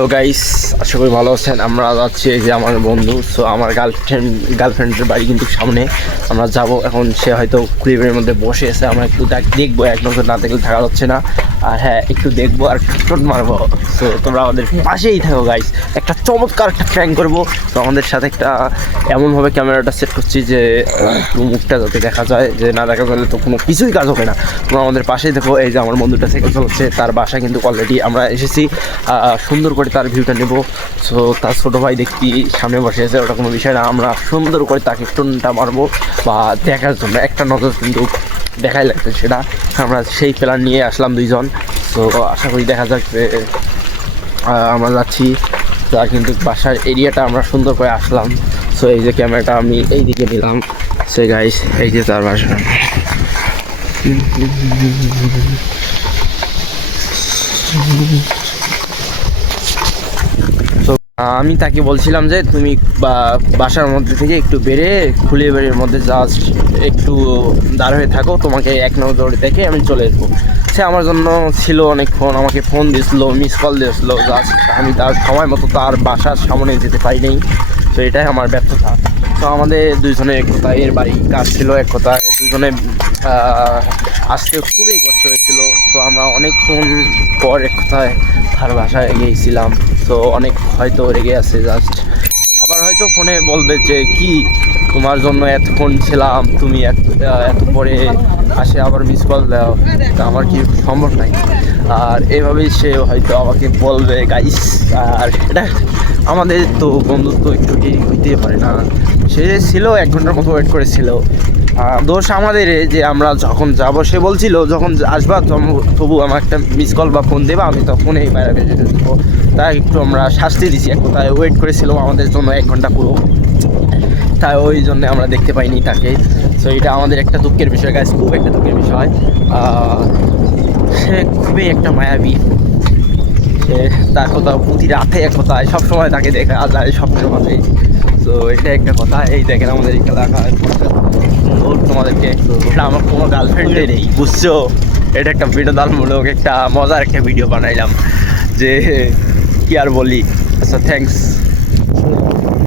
তো গাইস, আশা করি ভালো আছেন। আমরা যাচ্ছি এই যে আমার বন্ধু, সো আমার গার্লফ্রেন্ডের বাড়ি কিন্তু সামনে। আমরা যাব এখন। সে হয়তো ক্লিপের মধ্যে বসে আছে, আমরা একটু দেখবো। এক নজর না দেখলে থাকা যাচ্ছে না। আর হ্যাঁ, একটু দেখবো আর ঠোঁট মারবো। সো তোমরা আমাদের পাশেই থাকো গাইস। একটা চমৎকার একটা প্র্যাঙ্ক করবো। তো আমাদের সাথে একটা এমনভাবে ক্যামেরাটা সেট করছি যে একটু মুখটা যাতে দেখা যায়, যে না দেখা গেলে তো কোনো কিছুই কাজ হবে না। তোমরা আমাদের পাশেই দেখো। এই যে আমার বন্ধুটা সাইকেল চালাচ্ছে, তার বাসা কিন্তু অলরেডি আমরা এসেছি। সুন্দর করে তার ভিউটা নেব। সো তার ছোটো ভাই দেখি সামনে বসে আছে, ওটা কোনো বিষয় না। আমরা সুন্দর করে তাকে টোনটা মারবো বা দেখার জন্য একটা নজর কিন্তু দেখাই লাগবে, সেটা আমরা সেই প্ল্যান নিয়ে আসলাম দুইজন। তো আশা করি দেখা যাক যে আমরা যাচ্ছি। তার কিন্তু বাসার এরিয়াটা আমরা সুন্দর করে আসলাম। সো এই যে ক্যামেরাটা আমি এই দিকে নিলাম। সে গাইস, এই যে তার বাসা। আমি তাকে বলছিলাম যে তুমি বাসার মধ্যে থেকে একটু বেড়ে খুলিয়ে বাড়ির মধ্যে জাস্ট একটু দাঁড় হয়ে থাকো, তোমাকে এক নজর দেখে আমি চলে আসবো। সে আমার জন্য ছিল অনেকক্ষণ, আমাকে ফোন দিয়েছিলো, মিস কল দিয়েছিলো। জাস্ট আমি তার সময় মতো তার বাসার সামনে যেতে পারিনি। তো এটাই আমার ব্যর্থতা। তো আমাদের দুইজনের এক কথায় এর বাড়ি কাজ ছিল, এক কথায় দুজনে আসতে খুবই কষ্ট হয়েছিল। তো আমরা অনেকক্ষণ পর এক কথায় তার বাসায় গিয়েছিলাম। তো অনেক হয়তো রেগে আছে, জাস্ট আবার হয়তো ফোনে বলবে যে কি তোমার জন্য এতক্ষণ ছিলাম, তুমি এত পরে আসে আবার মিস কল দাও, তা আমার কি সম্ভব নাই। আর এভাবেই সে হয়তো আমাকে বলবে গাইস। আর এটা আমাদের তো বন্ধুত্ব একটু কি হইতেই পারে না। সে ছিল 1 ঘন্টার মতো ওয়েট করেছিল। দোষ আমাদের যে আমরা যখন যাব, সে বলছিল যখন আসবা তবু আমার একটা মিস কল বা ফোন দেবা, আমি তখনই বাইরে বেরিয়ে যাবো। তাই একটু আমরা শাস্তি দিছি। এক কথায় ওয়েট করেছিল আমাদের জন্য 1 ঘন্টা পুরো। তাই ওই জন্য আমরা দেখতে পাইনি তাকে। সো এটা আমাদের একটা দুঃখের বিষয় গাইস, খুব একটা দুঃখের বিষয়। সে খুবই একটা মায়াবী। সে তার কথা প্রতি রাতে এক কথায় সবসময় তাকে দেখা যায় স্বপ্নের মাঝে। তো এটা একটা কথা। এই দেখেন আমাদের এই এলাকায় তোমাদেরকে, এটা আমার কোনো গার্লফ্রেন্ডে নেই, বুঝছো? এটা একটা বিনোদনমূলক একটা মজার একটা ভিডিও বানাইলাম, যে কি আর বলি। আচ্ছা, থ্যাংকস।